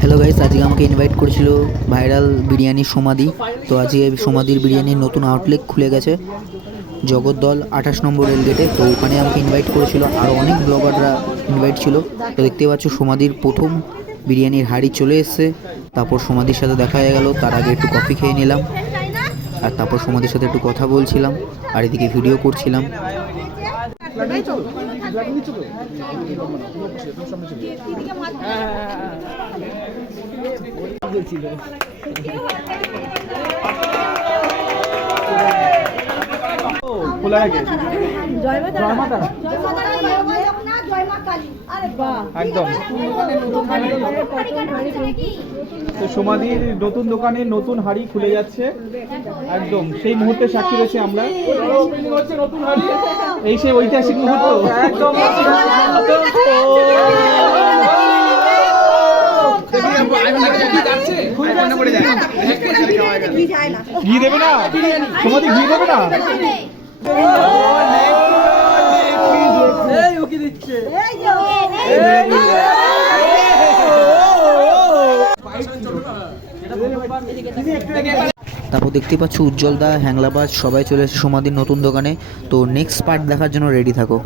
Hello guys, আজকে আমাকে invite করেছিল ভাইরাল বিরিয়ানির সমাধি। তো আজকে সমাধির বিরিয়ানির নতুন আউটলেট খুলে গেছে জগদ্দল 28 নম্বর রেলগেটে। তো ওখানে আমাকে ইনভাইট করেছিল, আরও অনেক ব্লগাররা ইনভাইট ছিল। তো দেখতে পাচ্ছ সমাধির প্রথম বিরিয়ানির হাঁড়ি চলে এসছে। তারপর সমাধির সাথে দেখা হয়ে গেল, তার আগে একটু কফি খেয়ে নিলাম, আর তারপর সমাধির সাথে একটু কথা বলছিলাম, আর এদিকে ভিডিও করছিলাম। তো সমাধির নতুন দোকানে নতুন হাড়ি খুলে যাচ্ছে, একদম সেই মুহূর্তে সাক্ষী রয়েছে আমরা। এই সেই ঐতিহাসিক মুহূর্ত একদম। ঘি দেবে না সমাধি, ঘি দেবে না। তারপর দেখতে পাচ্ছ উজ্জ্বলদা, হ্যাংলাবাজ সবাই চলে এসেছে সমাধির নতুন দোকানে। তো নেক্সট পার্ট দেখার জন্য রেডি থাকো।